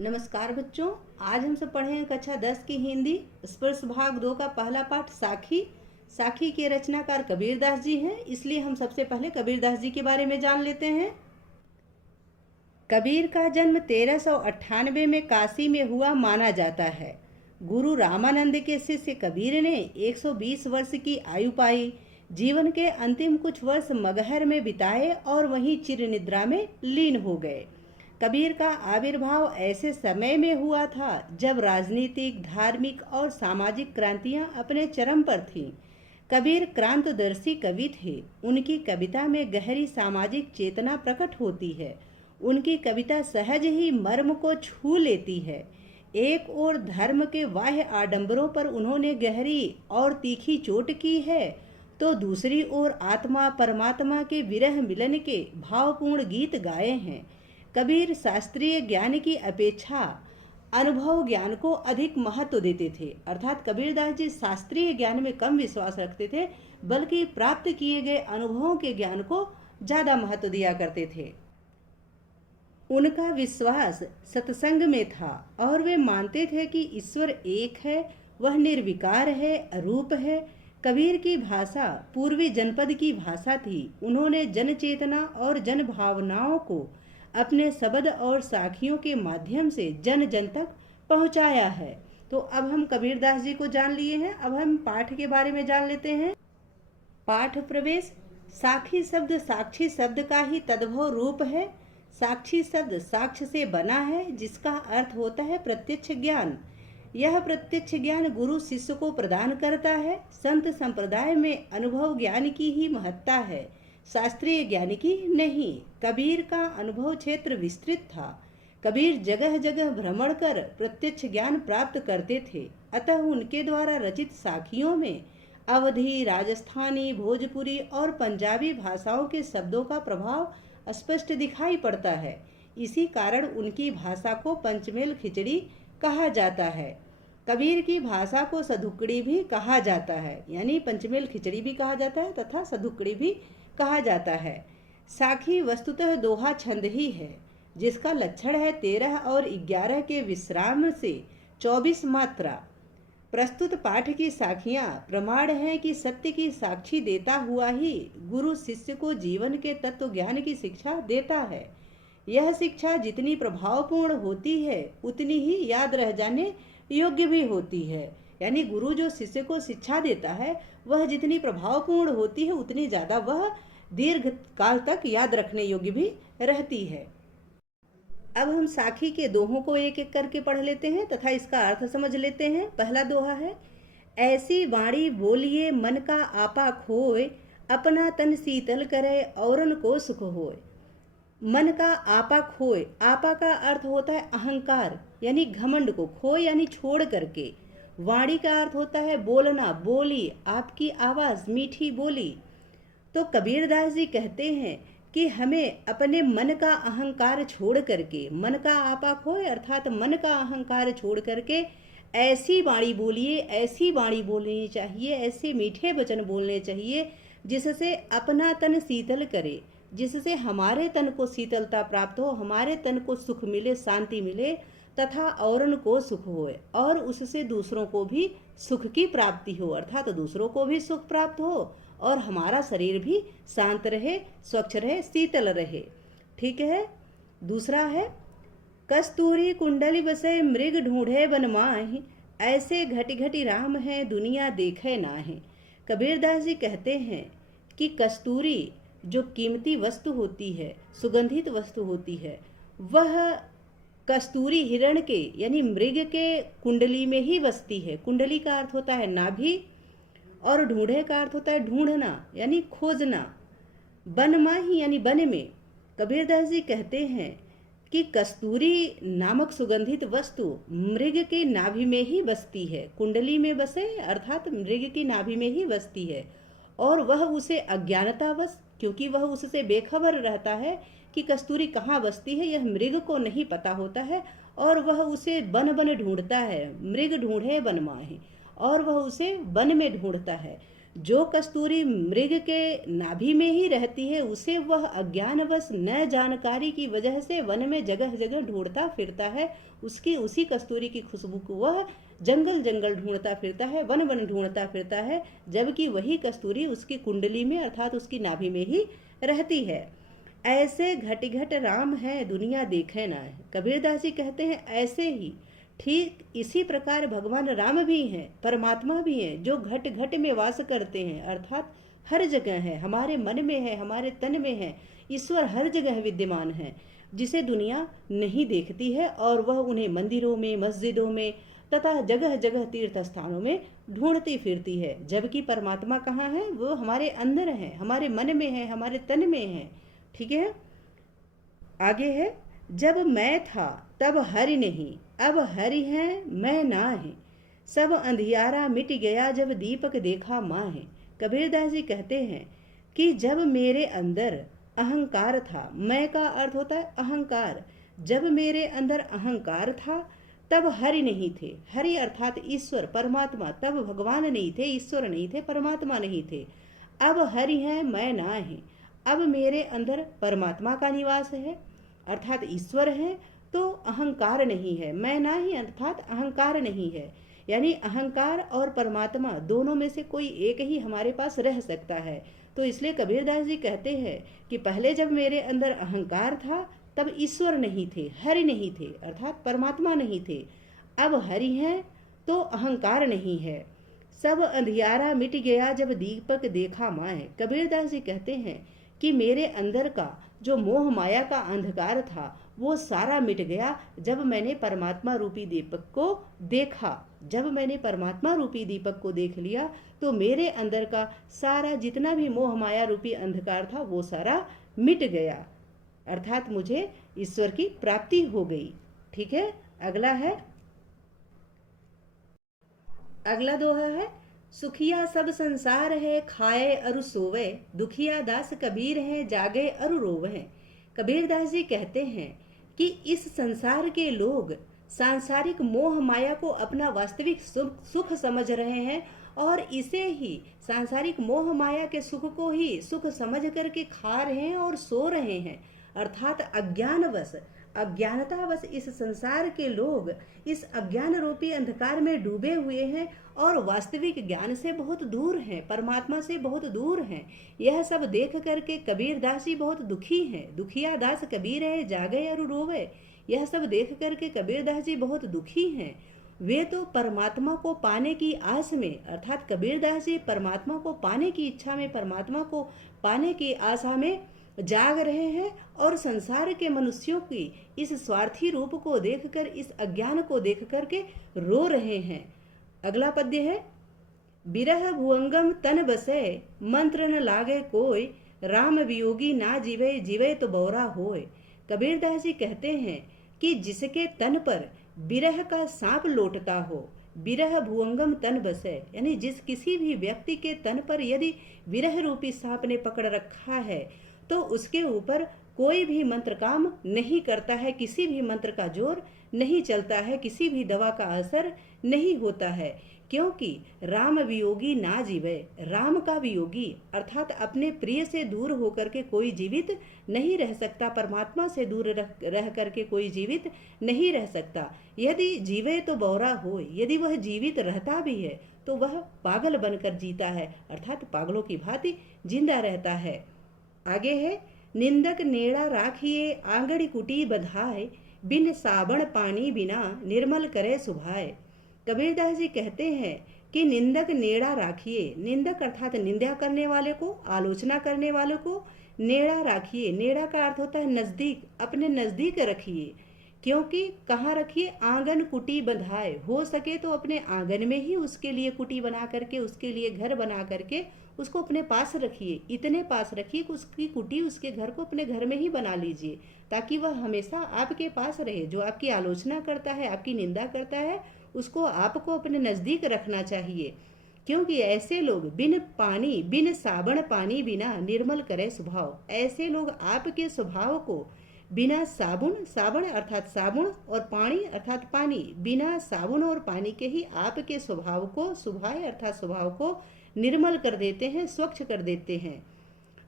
नमस्कार बच्चों। आज हम सब पढ़े हैं कक्षा 10 की हिंदी स्पर्श भाग 2 का पहला पाठ साखी। साखी के रचनाकार कबीरदास जी हैं, इसलिए हम सबसे पहले कबीरदास जी के बारे में जान लेते हैं। कबीर का जन्म 1398 में काशी में हुआ माना जाता है। गुरु रामानंद के शिष्य कबीर ने 120 वर्ष की आयु पाई। जीवन के अंतिम कुछ वर्ष मगहर में बिताए और वहीं चिर निद्रा में लीन हो गए। कबीर का आविर्भाव ऐसे समय में हुआ था जब राजनीतिक, धार्मिक और सामाजिक क्रांतियां अपने चरम पर थीं। कबीर क्रांतदर्शी कवि थे। उनकी कविता में गहरी सामाजिक चेतना प्रकट होती है। उनकी कविता सहज ही मर्म को छू लेती है। एक ओर धर्म के बाह्य आडंबरों पर उन्होंने गहरी और तीखी चोट की है, तो दूसरी ओर आत्मा परमात्मा के विरह मिलन के भावपूर्ण गीत गाए हैं। कबीर शास्त्रीय ज्ञान की अपेक्षा अनुभव ज्ञान को अधिक महत्व देते थे। अर्थात कबीरदास जी शास्त्रीय ज्ञान में कम विश्वास रखते थे, बल्कि प्राप्त किए गए अनुभवों के ज्ञान को ज्यादा महत्व दिया करते थे। उनका विश्वास सत्संग में था और वे मानते थे कि ईश्वर एक है, वह निर्विकार है, अरूप है। कबीर की भाषा पूर्वी जनपद की भाषा थी। उन्होंने जन चेतना और जन भावनाओं को अपने शब्द और साखियों के माध्यम से जन जन तक पहुंचाया है। तो अब हम कबीरदास जी को जान लिए हैं, अब हम पाठ के बारे में जान लेते हैं। पाठ प्रवेश। साखी शब्द साक्षी शब्द का ही तद्भव रूप है। साक्षी शब्द साक्ष्य से बना है, जिसका अर्थ होता है प्रत्यक्ष ज्ञान। यह प्रत्यक्ष ज्ञान गुरु शिष्य को प्रदान करता है। संत संप्रदाय में अनुभव ज्ञान की ही महत्ता है, शास्त्रीय ज्ञान की नहीं। कबीर का अनुभव क्षेत्र विस्तृत था। कबीर जगह जगह भ्रमण कर प्रत्यक्ष ज्ञान प्राप्त करते थे। अतः उनके द्वारा रचित साखियों में अवधी, राजस्थानी, भोजपुरी और पंजाबी भाषाओं के शब्दों का प्रभाव स्पष्ट दिखाई पड़ता है। इसी कारण उनकी भाषा को पंचमेल खिचड़ी कहा जाता है। कबीर की भाषा को सधुकड़ी भी कहा जाता है, यानी पंचमेल खिचड़ी भी कहा जाता है तथा सधुकड़ी भी कहा जाता है। साखी वस्तुतः दोहा छंद ही है, जिसका लक्षण है 13 और 11 के विश्राम से 24 मात्रा। प्रस्तुत पाठ की साखियां प्रमाण हैं कि सत्य की साक्षी देता हुआ ही गुरु शिष्य को जीवन के तत्व ज्ञान की शिक्षा देता है। यह शिक्षा जितनी प्रभावपूर्ण होती है, उतनी ही याद रह जाने योग्य भी होती है। यानी गुरु जो शिष्य को शिक्षा देता है, वह जितनी प्रभावपूर्ण होती है, उतनी ज्यादा वह दीर्घ काल तक याद रखने योग्य भी रहती है। अब हम साखी के दोहों को एक एक करके पढ़ लेते हैं तथा इसका अर्थ समझ लेते हैं। पहला दोहा है, ऐसी वाणी बोलिए मन का आपा खोए, अपना तन शीतल करे औरन को सुख होए। मन का आपा खोए, आपा का अर्थ होता है अहंकार, यानी घमंड को, खोए यानी छोड़ करके। वाणी का अर्थ होता है बोलना, बोली, आपकी आवाज, मीठी बोली। तो कबीरदास जी कहते हैं कि हमें अपने मन का अहंकार छोड़ करके, मन का आपा खोए अर्थात मन का अहंकार छोड़ करके ऐसी वाणी बोलिए, ऐसी वाणी बोलनी चाहिए, ऐसे मीठे वचन बोलने चाहिए जिससे अपना तन शीतल करे, जिससे हमारे तन को शीतलता प्राप्त हो, हमारे तन को सुख मिले, शांति मिले तथा औरन को सुख होए, और उससे दूसरों को भी सुख की प्राप्ति हो, अर्थात दूसरों को भी सुख प्राप्त हो और हमारा शरीर भी शांत रहे, स्वच्छ रहे, शीतल रहे। ठीक है। दूसरा है, कस्तूरी कुंडली बसे मृग ढूंढे बन माहि, ऐसे घटी घटी राम है दुनिया देखे नाहि। कबीरदास जी कहते हैं कि कस्तूरी जो कीमती वस्तु होती है, सुगंधित वस्तु होती है, वह कस्तूरी हिरण के यानी मृग के कुंडली में ही बसती है। कुंडली का अर्थ होता है नाभि और ढूंढे का अर्थ होता है ढूंढना यानी खोजना। बन माही यानी बन में। कबीरदास जी कहते हैं कि कस्तूरी नामक सुगंधित वस्तु मृग के नाभि में ही बसती है, कुंडली में बसे अर्थात मृग की नाभि में ही बसती है, और वह उसे अज्ञानतावश, क्योंकि वह उससे बेखबर रहता है कि कस्तूरी कहाँ बसती है, यह मृग को नहीं पता होता है, और वह उसे बन बन ढूंढता है। मृग ढूंढे बन माही, और वह उसे वन में ढूंढता है। जो कस्तूरी मृग के नाभि में ही रहती है, उसे वह अज्ञानवश न जानकारी की वजह से वन में जगह जगह ढूंढता फिरता है। उसकी उसी कस्तूरी की खुशबू को वह जंगल जंगल ढूंढता फिरता है, वन वन ढूंढता फिरता है, जबकि वही कस्तूरी उसकी कुंडली में अर्थात उसकी नाभि में ही रहती है। ऐसे घट घट राम है, दुनिया देखे ना है। कबीरदास जी कहते हैं ऐसे ही ठीक इसी प्रकार भगवान राम भी हैं, परमात्मा भी हैं, जो घट घट में वास करते हैं, अर्थात हर जगह है, हमारे मन में है, हमारे तन में है। ईश्वर हर जगह विद्यमान है, जिसे दुनिया नहीं देखती है, और वह उन्हें मंदिरों में, मस्जिदों में तथा जगह जगह तीर्थ स्थानों में ढूंढती फिरती है। जबकि परमात्मा कहाँ है? वो हमारे अंदर है, हमारे मन में है, हमारे तन में है। ठीक है, आगे है, जब मैं था तब हरि नहीं, अब हरि है मैं ना है। सब अंधियारा मिट गया जब दीपक देखा माँ है। कबीरदास जी कहते हैं कि जब मेरे अंदर अहंकार था, मैं का अर्थ होता है अहंकार, जब मेरे अंदर अहंकार था तब हरि नहीं थे। हरि अर्थात ईश्वर परमात्मा, तब भगवान नहीं थे, ईश्वर नहीं थे, परमात्मा नहीं थे। अब हरि है मैं ना है, अब मेरे अंदर परमात्मा का निवास है अर्थात ईश्वर है, तो अहंकार नहीं है। मैं ना ही अर्थात अहंकार नहीं है, यानी अहंकार और परमात्मा दोनों में से कोई एक ही हमारे पास रह सकता है। तो इसलिए कबीरदास जी कहते हैं कि पहले जब मेरे अंदर अहंकार था तब ईश्वर नहीं थे, हरि नहीं थे, अर्थात परमात्मा नहीं थे। अब हरि हैं तो अहंकार नहीं है। सब अंधियारा मिट गया जब दीपक देखा माए। कबीरदास जी कहते हैं कि मेरे अंदर का जो मोह माया का अंधकार था वो सारा मिट गया जब मैंने परमात्मा रूपी दीपक को देखा। जब मैंने परमात्मा रूपी दीपक को देख लिया तो मेरे अंदर का सारा जितना भी मोह माया रूपी अंधकार था वो सारा मिट गया, अर्थात मुझे ईश्वर की प्राप्ति हो गई। ठीक है, अगला है, अगला दोहा है, सुखिया सब संसार है खाए अरु सोवे, दुखिया दास कबीर हैं जागे अरु रोवे। कबीरदास जी कहते हैं कि इस संसार के लोग सांसारिक मोह माया को अपना वास्तविक सुख समझ रहे हैं और इसे ही सांसारिक मोह माया के सुख को ही सुख समझ करके खा रहे हैं और सो रहे हैं, अर्थात अज्ञानवश अज्ञानतावश इस संसार के लोग इस अज्ञान रूपी अंधकार में डूबे हुए हैं और वास्तविक ज्ञान से बहुत दूर हैं, परमात्मा से बहुत दूर हैं। यह सब देख करके कबीरदास जी बहुत दुखी हैं। दुखिया दास कबीर है जागे अरु रोवे। यह सब देख करके कबीरदास जी बहुत दुखी हैं। वे तो परमात्मा को पाने की आस में, अर्थात कबीरदास जी परमात्मा को पाने की इच्छा में, परमात्मा को पाने की आशा में जाग रहे हैं और संसार के मनुष्यों की इस स्वार्थी रूप को देखकर, इस अज्ञान को देख करके रो रहे हैं। अगला पद्य है, बिरह भुअंगम तन बसे मंत्र न लागे कोय, राम वियोगी ना जीवे जीवे तो बौरा होय। कबीरदास जी कहते हैं कि जिसके तन पर बिरह का सांप लोटता हो, बिरह भुअंगम तन बसे, यानी जिस किसी भी व्यक्ति के तन पर यदि विरह रूपी सांप ने पकड़ रखा है तो उसके ऊपर कोई भी मंत्र काम नहीं करता है, किसी भी मंत्र का जोर नहीं चलता है, किसी भी दवा का असर नहीं होता है, क्योंकि राम वियोगी ना जीवे। राम का वियोगी अर्थात अपने प्रिय से दूर होकर के कोई जीवित नहीं रह सकता, परमात्मा से दूर रह करके कोई जीवित नहीं रह सकता। यदि जीवे तो बौरा हो, यदि वह जीवित रहता भी है तो वह पागल बनकर जीता है, अर्थात पागलों की भांति जिंदा रहता है। आगे है, निंदक नेड़ा राखिए आंगड़ी कुटी बधाए, बिन साबण पानी बिना निर्मल करे सुभाए। कबीरदास जी कहते हैं कि निंदक नेड़ा राखिए, निंदक अर्थात निंदा करने वाले को, आलोचना करने वाले को नेड़ा राखिए। नेड़ा का अर्थ होता है नजदीक, अपने नजदीक रखिए, क्योंकि कहाँ रखिए? आंगन कुटी बंधाए, हो सके तो अपने आंगन में ही उसके लिए कुटी बना करके, उसके लिए घर बना करके उसको अपने पास रखिए। इतने पास रखिए कि उसकी कुटी, उसके घर को अपने घर में ही बना लीजिए, ताकि वह हमेशा आपके पास रहे। जो आपकी आलोचना करता है, आपकी निंदा करता है, उसको आपको अपने नज़दीक रखना चाहिए, क्योंकि ऐसे लोग बिन पानी, बिन साबण पानी बिना निर्मल करे स्वभाव। ऐसे लोग आपके स्वभाव को बिना साबुन, साबुन अर्थात साबुन, और पानी अर्थात पानी, बिना साबुन और पानी के ही आपके स्वभाव को, सुभाय अर्थात स्वभाव को निर्मल कर देते हैं, स्वच्छ कर देते हैं।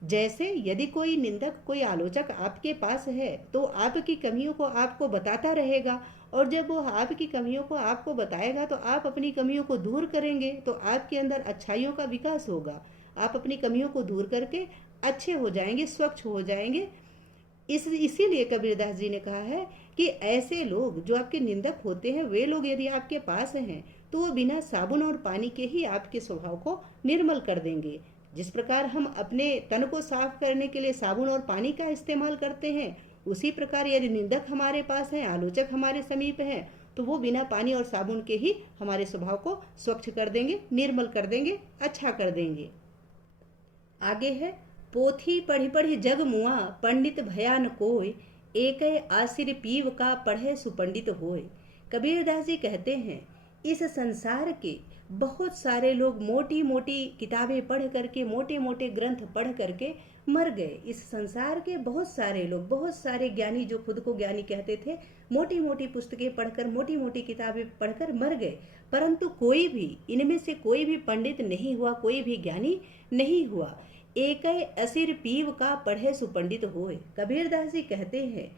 जैसे यदि कोई निंदक, कोई आलोचक आपके पास है तो आपकी कमियों को आपको बताता रहेगा, और जब वो आपकी कमियों को आपको बताएगा तो आप अपनी कमियों को दूर करेंगे, तो आपके अंदर अच्छाइयों का विकास होगा। आप अपनी कमियों को दूर करके अच्छे हो जाएंगे, स्वच्छ हो जाएंगे। इसीलिए कबीरदास जी ने कहा है कि ऐसे लोग जो आपके निंदक होते हैं, वे लोग यदि आपके पास हैं तो वो बिना साबुन और पानी के ही आपके स्वभाव को निर्मल कर देंगे। जिस प्रकार हम अपने तन को साफ करने के लिए साबुन और पानी का इस्तेमाल करते हैं, उसी प्रकार यदि निंदक हमारे पास हैं, आलोचक हमारे समीप हैं, तो वो बिना पानी और साबुन के ही हमारे स्वभाव को स्वच्छ कर देंगे, निर्मल कर देंगे, अच्छा कर देंगे। आगे है, पोथी पढ़ी पढ़ी जग मुआ, पंडित भया न कोय, एक आसिर पीव का पढ़े सुपंडित होय। कबीरदास जी कहते हैं, इस संसार के बहुत सारे लोग मोटी मोटी किताबें पढ़ करके, मोटे मोटे ग्रंथ पढ़ करके मर गए। इस संसार के बहुत सारे लोग, बहुत सारे ज्ञानी जो खुद को ज्ञानी कहते थे, मोटी मोटी पुस्तकें पढ़कर, मोटी मोटी किताबें पढ़कर मर गए, परंतु कोई भी, इनमें से कोई भी पंडित नहीं हुआ, कोई भी ज्ञानी नहीं हुआ। एक असिर पीव का पढ़े सुपंडित होए। कबीरदास जी कहते हैं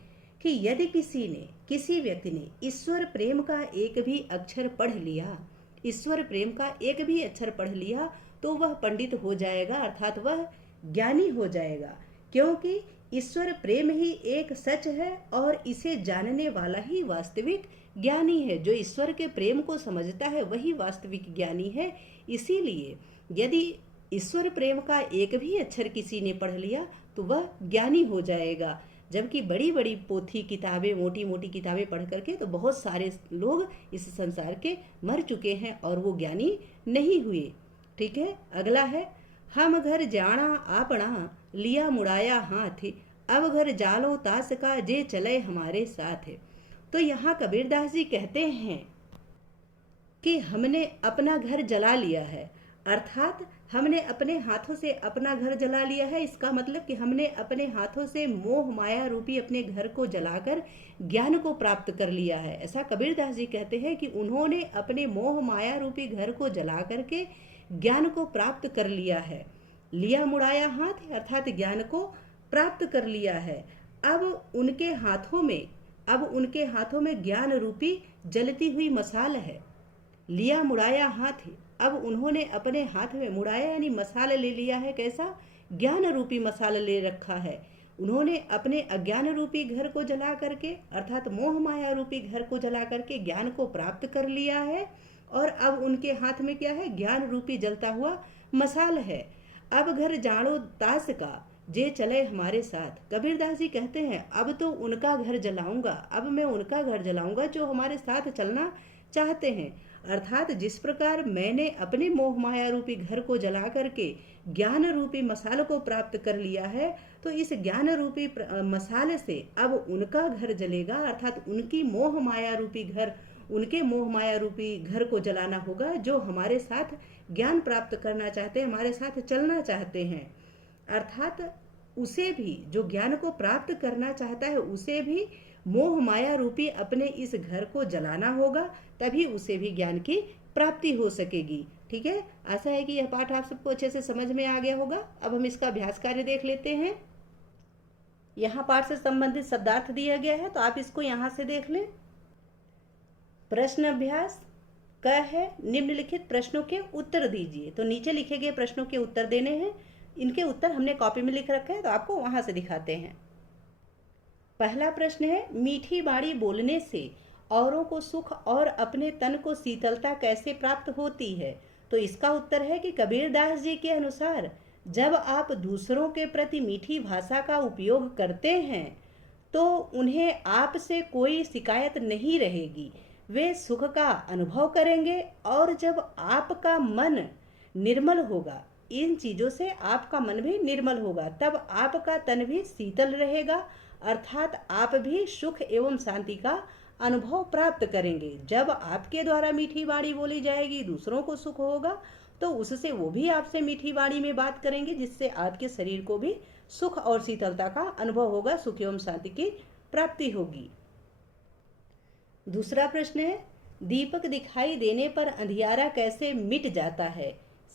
कि यदि किसी ने, किसी व्यक्ति ने ईश्वर प्रेम का एक भी अक्षर पढ़ लिया, ईश्वर प्रेम का एक भी अक्षर पढ़ लिया, तो वह पंडित हो जाएगा, अर्थात वह ज्ञानी हो जाएगा। क्योंकि ईश्वर प्रेम ही एक सच है और इसे जानने वाला ही वास्तविक ज्ञानी है। जो ईश्वर के प्रेम को समझता है वही वास्तविक ज्ञानी है। इसीलिए यदि ईश्वर प्रेम का एक भी अक्षर किसी ने पढ़ लिया तो वह ज्ञानी हो जाएगा। जबकि बड़ी बड़ी पोथी किताबें, मोटी मोटी किताबें पढ़ करके तो बहुत सारे लोग इस संसार के मर चुके हैं और वो ज्ञानी नहीं हुए। ठीक है, अगला है, हम घर जाना आपना, लिया मुड़ाया हाथ, अब घर जालो तास का, जे चले हमारे साथ। तो यहाँ कबीरदास जी कहते हैं कि हमने अपना घर जला लिया है, अर्थात हमने अपने हाथों से अपना घर जला लिया है। इसका मतलब कि हमने अपने हाथों से मोह माया रूपी अपने घर को जलाकर ज्ञान को प्राप्त कर लिया है। ऐसा कबीरदास जी कहते हैं कि उन्होंने अपने मोह माया रूपी घर को जला करके ज्ञान को प्राप्त कर लिया है। लिया मुड़ाया हाथ, अर्थात ज्ञान को प्राप्त कर लिया है। अब उनके हाथों में ज्ञान रूपी जलती हुई मशाल है। लिया मुड़ाया हाथ, अब उन्होंने अपने हाथ में मुड़ाया यानी मसाल ले लिया है। कैसा? ज्ञान रूपी मसाल ले रखा है। उन्होंने अपने अज्ञान रूपी घर को जला करके, अर्थात मोह माया रूपी घर को जला करके ज्ञान को प्राप्त कर लिया है, और अब उनके हाथ में क्या है? ज्ञान रूपी जलता हुआ मसाल है। अब घर जानो तास का, जे चले हमारे साथ। कबीरदास जी कहते हैं, अब तो उनका घर जलाऊंगा, अब मैं उनका घर जलाऊंगा जो हमारे साथ चलना चाहते हैं। अर्थात जिस प्रकार मैंने अपने मोह माया रूपी घर को जला करके ज्ञान रूपी मसाल को प्राप्त कर लिया है, तो इस ज्ञान रूपी मसाले से अब उनका घर जलेगा, अर्थात उनकी मोह माया रूपी घर, उनके मोह माया रूपी घर को जलाना होगा जो हमारे साथ ज्ञान प्राप्त करना चाहते हैं, हमारे साथ चलना चाहते हैं। अर्थात उसे भी, जो ज्ञान को प्राप्त करना चाहता है, उसे भी मोह माया रूपी अपने इस घर को जलाना होगा, तभी उसे भी ज्ञान की प्राप्ति हो सकेगी। ठीक है, आशा है कि यह पाठ आप सबको अच्छे से समझ में आ गया होगा। अब हम इसका अभ्यास कार्य देख लेते हैं। यहाँ पाठ से संबंधित शब्दार्थ दिया गया है, तो आप इसको यहाँ से देख लें। प्रश्न अभ्यास क है, निम्नलिखित प्रश्नों के उत्तर दीजिए। तो नीचे लिखे गए प्रश्नों के उत्तर देने हैं। इनके उत्तर हमने कॉपी में लिख रखा है, तो आपको वहां से दिखाते हैं। पहला प्रश्न है, मीठी बाणी बोलने से औरों को सुख और अपने तन को शीतलता कैसे प्राप्त होती है? तो इसका उत्तर है कि कबीरदास जी के अनुसार जब आप दूसरों के प्रति मीठी भाषा का उपयोग करते हैं तो उन्हें आपसे कोई शिकायत नहीं रहेगी, वे सुख का अनुभव करेंगे, और जब आपका मन निर्मल होगा, इन चीज़ों से आपका मन भी निर्मल होगा, तब आपका तन भी शीतल रहेगा, अर्थात आप भी सुख एवं शांति का अनुभव प्राप्त करेंगे। जब आपके द्वारा मीठी वाणी बोली जाएगी, दूसरों को सुख होगा, तो उससे वो भी आपसे मीठी वाणी में बात करेंगे, जिससे आपके शरीर को भी सुख और शीतलता का अनुभव होगा, सुख एवं शांति की प्राप्ति होगी। दूसरा प्रश्न है, दीपक दिखाई देने पर अंधियारा कैसे मिट जाता है,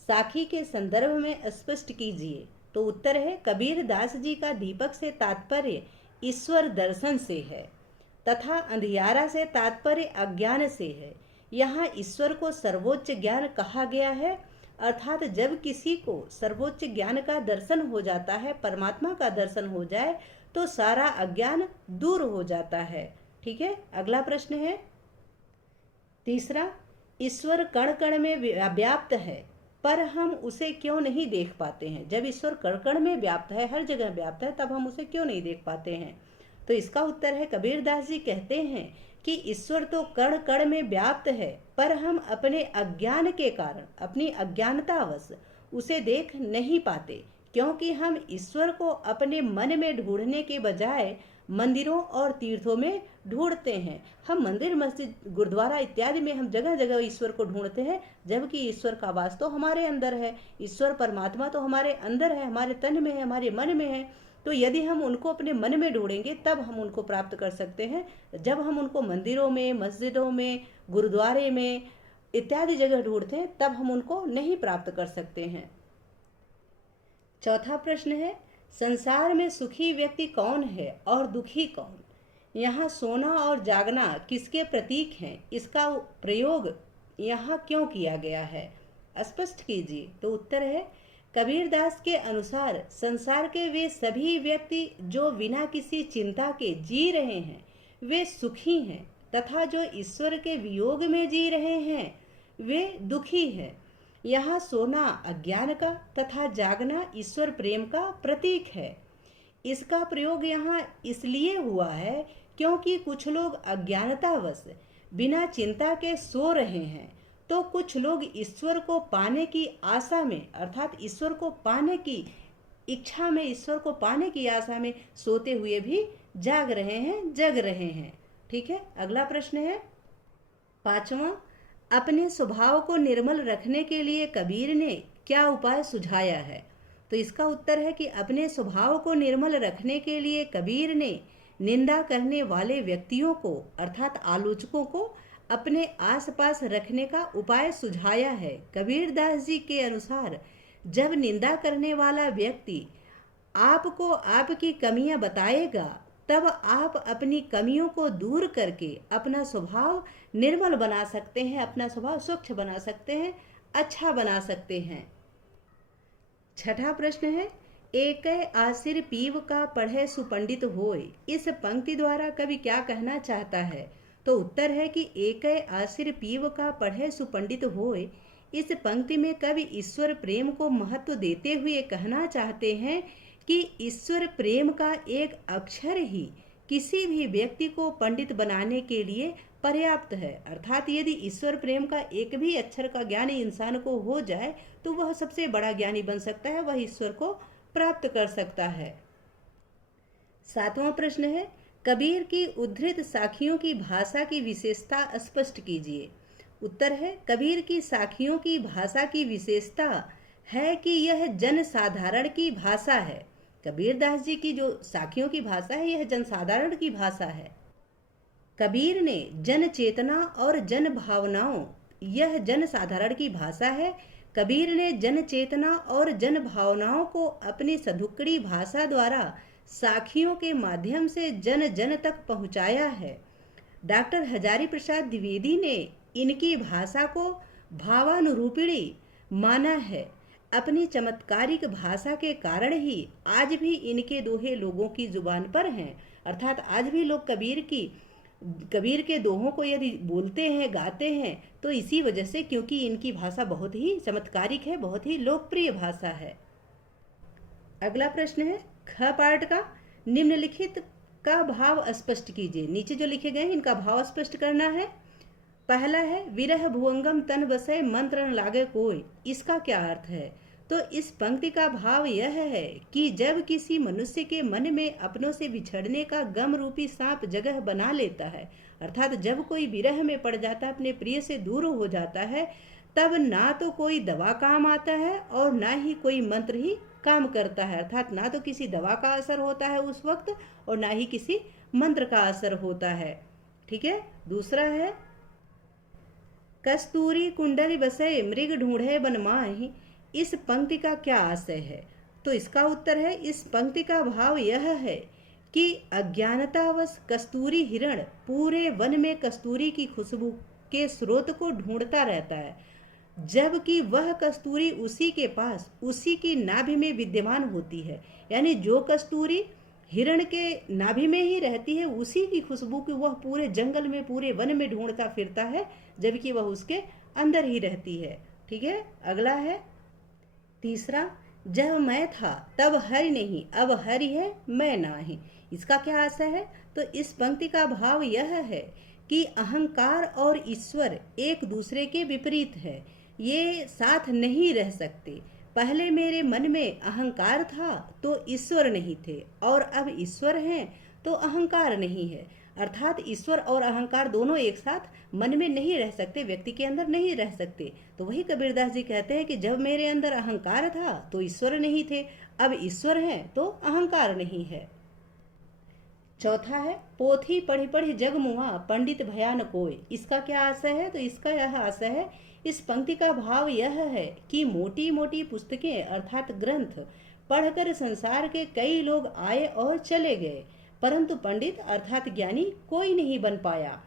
साखी के संदर्भ में स्पष्ट कीजिए। तो उत्तर है, कबीर दास जी का दीपक से तात्पर्य ईश्वर दर्शन से है तथा अंधियारा से तात्पर्य अज्ञान से है। यहाँ ईश्वर को सर्वोच्च ज्ञान कहा गया है, अर्थात जब किसी को सर्वोच्च ज्ञान का दर्शन हो जाता है, परमात्मा का दर्शन हो जाए, तो सारा अज्ञान दूर हो जाता है। ठीक है, अगला प्रश्न है तीसरा, ईश्वर कण कण में व्याप्त है पर हम उसे क्यों नहीं देख पाते हैं। जब ईश्वर कण कण में व्याप्त है, हर जगह व्याप्त है, तब हम उसे क्यों नहीं देख पाते हैं। तो इसका उत्तर है, कबीर दास जी कहते हैं कि ईश्वर तो कण कण में व्याप्त है, पर हम अपने अज्ञान के कारण, अपनी अज्ञानतावश उसे देख नहीं पाते, क्योंकि हम ईश्वर को अपने मन में ढूंढने के बजाय मंदिरों और तीर्थों में ढूंढते हैं। हम मंदिर, मस्जिद, गुरुद्वारा इत्यादि में हम जगह जगह ईश्वर को ढूंढते हैं, जबकि ईश्वर का वास तो हमारे अंदर है। ईश्वर परमात्मा तो हमारे अंदर है, हमारे तन में है, हमारे मन में है। तो यदि हम उनको अपने मन में ढूंढेंगे तब हम उनको प्राप्त कर सकते हैं। जब हम उनको मंदिरों में, मस्जिदों में, गुरुद्वारे में इत्यादि जगह ढूंढते हैं, तब हम उनको नहीं प्राप्त कर सकते हैं। चौथा प्रश्न है, संसार में सुखी व्यक्ति कौन है और दुखी कौन। यहाँ सोना और जागना किसके प्रतीक हैं, इसका प्रयोग यहाँ क्यों किया गया है, स्पष्ट कीजिए। तो उत्तर है, कबीर दास के अनुसार संसार के वे सभी व्यक्ति जो बिना किसी चिंता के जी रहे हैं वे सुखी हैं, तथा जो ईश्वर के वियोग में जी रहे हैं वे दुखी हैं। यहाँ सोना अज्ञान का तथा जागना ईश्वर प्रेम का प्रतीक है। इसका प्रयोग यहाँ इसलिए हुआ है क्योंकि कुछ लोग अज्ञानतावश बिना चिंता के सो रहे हैं, तो कुछ लोग ईश्वर को पाने की आशा में, अर्थात ईश्वर को पाने की इच्छा में, ईश्वर को पाने की आशा में सोते हुए भी जाग रहे हैं, जग रहे हैं। ठीक है, अगला प्रश्न है पांचवा, अपने स्वभाव को निर्मल रखने के लिए कबीर ने क्या उपाय सुझाया है। तो इसका उत्तर है कि अपने स्वभाव को निर्मल रखने के लिए कबीर ने निंदा करने वाले व्यक्तियों को, अर्थात आलोचकों को अपने आसपास रखने का उपाय सुझाया है। कबीर दास जी के अनुसार जब निंदा करने वाला व्यक्ति आपको आपकी कमियां बताएगा, तब आप अपनी कमियों को दूर करके अपना स्वभाव निर्मल बना सकते हैं, अपना स्वभाव स्वच्छ बना सकते हैं, अच्छा बना सकते हैं। छठा प्रश्न है, एक आसिर पीव का पढ़े सुपंडित होए, इस पंक्ति द्वारा कवि क्या कहना चाहता है। तो उत्तर है कि एक आसिर पीव का पढ़े सुपंडित होए, इस पंक्ति में कवि ईश्वर प्रेम को महत्व देते हुए कहना चाहते हैं कि ईश्वर प्रेम का एक अक्षर ही किसी भी व्यक्ति को पंडित बनाने के लिए पर्याप्त है। अर्थात यदि ईश्वर प्रेम का एक भी अक्षर का ज्ञान इंसान को हो जाए तो वह सबसे बड़ा ज्ञानी बन सकता है, वह ईश्वर को प्राप्त कर सकता है। सातवां प्रश्न है, कबीर की उद्धृत साखियों की भाषा की विशेषता स्पष्ट कीजिए। उत्तर है, कबीर की साखियों की भाषा की विशेषता है कि यह जन साधारण की भाषा है। कबीर दास जी की जो साखियों की भाषा है, यह जनसाधारण की भाषा है। कबीर ने जन चेतना और जन भावनाओं, यह जन साधारण की भाषा है। कबीर ने जन चेतना और जन भावनाओं को अपनी सधुकड़ी भाषा द्वारा साखियों के माध्यम से जन जन तक पहुंचाया है। डॉक्टर हजारी प्रसाद द्विवेदी ने इनकी भाषा को भावानुरूपिणी माना है। अपनी चमत्कारिक भाषा के कारण ही आज भी इनके दोहे लोगों की जुबान पर हैं। अर्थात आज भी लोग कबीर के दोहों को यदि बोलते हैं, गाते हैं, तो इसी वजह से, क्योंकि इनकी भाषा बहुत ही चमत्कारिक है, बहुत ही लोकप्रिय भाषा है। अगला प्रश्न है, ख पार्ट का निम्नलिखित का भाव स्पष्ट कीजिए। नीचे जो लिखे गए हैं इनका भाव स्पष्ट करना है। पहला है, विरह भुवंगम तन बसे मंत्र न लागे कोई, इसका क्या अर्थ है। तो इस पंक्ति का भाव यह है कि जब किसी मनुष्य के मन में अपनों से बिछड़ने का गम रूपी सांप जगह बना लेता है, अर्थात जब कोई विरह में पड़ जाता है, अपने प्रिय से दूर हो जाता है, तब ना तो कोई दवा काम आता है और ना ही कोई मंत्र ही काम करता है, अर्थात ना तो किसी दवा का असर होता है उस वक्त और ना ही किसी मंत्र का असर होता है। ठीक है। दूसरा है कस्तूरी कुंडली बसे मृग ढूंढे बन माहि, इस पंक्ति का क्या आशय है? तो इसका उत्तर है, इस पंक्ति का भाव यह है कि अज्ञानतावश कस्तूरी हिरण पूरे वन में कस्तूरी की खुशबू के स्रोत को ढूंढता रहता है, जबकि वह कस्तूरी उसी के पास उसी की नाभि में विद्यमान होती है। यानी जो कस्तूरी हिरण के नाभि में ही रहती है, उसी की खुशबू की वह पूरे जंगल में पूरे वन में ढूंढता फिरता है, जबकि वह उसके अंदर ही रहती है। ठीक है। अगला है तीसरा, जब मैं था तब हरि नहीं, अब हरि है मैं नाही, इसका क्या आशय है? तो इस पंक्ति का भाव यह है कि अहंकार और ईश्वर एक दूसरे के विपरीत है, ये साथ नहीं रह सकते। पहले मेरे मन में अहंकार था तो ईश्वर नहीं थे, और अब ईश्वर हैं तो अहंकार नहीं है। अर्थात ईश्वर और अहंकार दोनों एक साथ मन में नहीं रह सकते, व्यक्ति के अंदर नहीं रह सकते। तो वही कबीरदास जी कहते हैं कि जब मेरे अंदर अहंकार था तो ईश्वर नहीं थे, अब ईश्वर हैं तो अहंकार नहीं है। चौथा है पोथी पढ़ी पढ़ी जग मुआ पंडित भयान कोय, इसका क्या आशय है? तो इसका यह आशय है, इस पंक्ति का भाव यह है कि मोटी मोटी पुस्तकें अर्थात ग्रंथ पढ़कर संसार के कई लोग आए और चले गए, परंतु पंडित अर्थात ज्ञानी कोई नहीं बन पाया।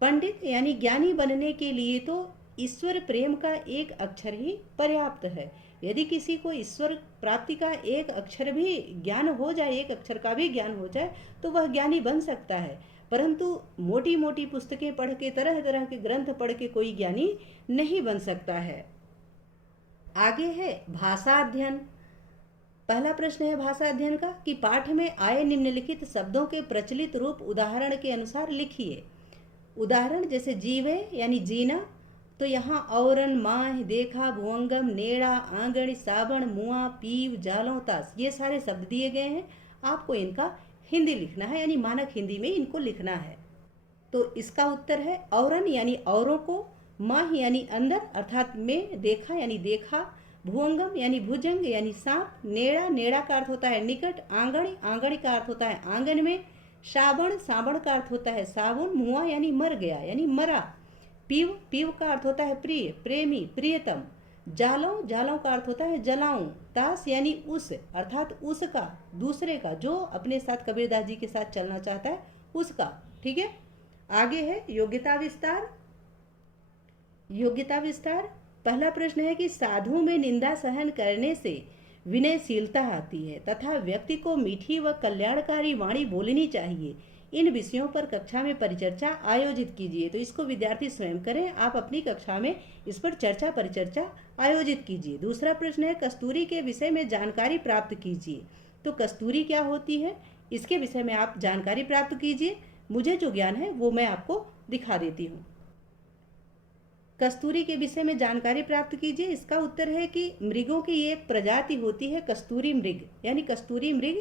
पंडित यानी ज्ञानी बनने के लिए तो ईश्वर प्रेम का एक अक्षर ही पर्याप्त है। यदि किसी को ईश्वर प्राप्ति का एक अक्षर भी ज्ञान हो जाए, एक अक्षर का भी ज्ञान हो जाए, तो वह ज्ञानी बन सकता है। परंतु मोटी मोटी पुस्तकें पढ़ के, तरह तरह के ग्रंथ पढ़ के कोई ज्ञानी नहीं बन सकता है। आगे है भाषा अध्ययन। पहला प्रश्न है भाषा अध्ययन का कि पाठ में आए निम्नलिखित शब्दों के प्रचलित रूप उदाहरण के अनुसार लिखिए। उदाहरण जैसे जीवे यानी जीना, तो यहाँ औरन, माह, देखा, भुवंगम, नेड़ा, आंगण, साबण, मुआ, पीव, जालों, ताश, ये सारे शब्द दिए गए हैं। आपको इनका हिंदी लिखना है, यानी मानक हिंदी में इनको लिखना है। तो इसका उत्तर है औरन यानी औरों को, माह यानी अंदर अर्थात में, देखा यानी देखा, भुवंगम यानी भुजंग यानी सांप, नेड़ा, नेड़ा का अर्थ होता है निकट, आंगण, आंगण का अर्थ होता है आंगन में, साबण, साबण का अर्थ होता है साबुन, मुआ यानी मर गया यानी मरा, पीव, पीव का अर्थ होता है प्रिय, प्रेमी, प्रियतम, जालों, जालों का अर्थ होता है जलाऊं, ताश यानी उस अर्थात उसका, दूसरे का, जो अपने साथ कबीरदास जी के साथ चलना चाहता है उसका। ठीक है। आगे है योग्यता विस्तार। योग्यता विस्तार। पहला प्रश्न है कि साधु में निंदा सहन करने से विनयशीलता आती है तथा व्यक्ति को मीठी व कल्याणकारी वाणी बोलनी चाहिए। इन विषयों पर कक्षा में परिचर्चा आयोजित कीजिए। तो इसको विद्यार्थी स्वयं करें, आप अपनी कक्षा में इस पर चर्चा परिचर्चा आयोजित कीजिए। दूसरा प्रश्न है कस्तूरी के विषय में जानकारी प्राप्त कीजिए। तो कस्तूरी क्या होती है, इसके विषय में आप जानकारी प्राप्त कीजिए। मुझे जो ज्ञान है वो मैं आपको दिखा देती हूँ। कस्तूरी के विषय में जानकारी प्राप्त कीजिए। इसका उत्तर है कि मृगों की एक प्रजाति होती है कस्तूरी मृग, यानी कस्तूरी मृग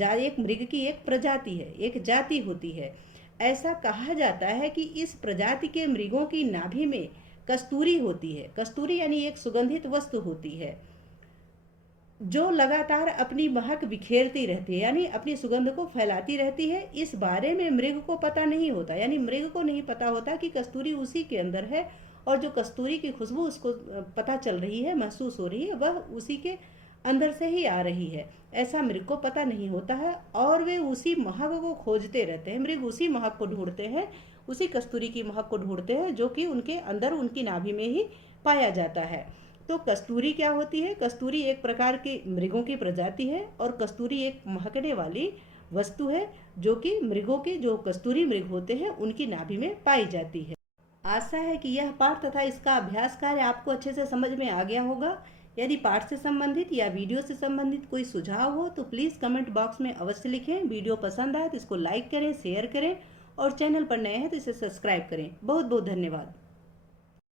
एक मृग की एक प्रजाति है, एक जाति होती है। ऐसा कहा जाता है कि इस प्रजाति के मृगों की नाभि में कस्तूरी होती है। कस्तूरी यानी एक सुगंधित वस्तु होती है जो लगातार अपनी महक बिखेरती रहती है, यानी अपनी सुगंध को फैलाती रहती है। इस बारे में मृग को पता नहीं होता, यानी मृग को नहीं पता होता कि कस्तूरी उसी के अंदर है, और जो कस्तूरी की खुशबू उसको पता चल रही है, महसूस हो रही है, वह उसी के अंदर से ही आ रही है। ऐसा मृग को पता नहीं होता है, और वे उसी महक को खोजते रहते हैं। मृग उसी महक को ढूंढते हैं, उसी कस्तूरी की महक को ढूंढते हैं जो कि उनके अंदर, उनकी नाभि में ही पाया जाता है। तो कस्तूरी क्या होती है? कस्तूरी एक प्रकार की मृगों की प्रजाति है, और कस्तूरी एक महकने वाली वस्तु है जो कि मृगों के, जो कस्तूरी मृग होते हैं, उनकी नाभि में पाई जाती है। आशा है कि यह पाठ तथा इसका अभ्यास कार्य आपको अच्छे से समझ में आ गया होगा। यदि पाठ से संबंधित या वीडियो से संबंधित कोई सुझाव हो तो प्लीज़ कमेंट बॉक्स में अवश्य लिखें। वीडियो पसंद आए तो इसको लाइक करें, शेयर करें, और चैनल पर नए हैं तो इसे सब्सक्राइब करें। बहुत बहुत धन्यवाद।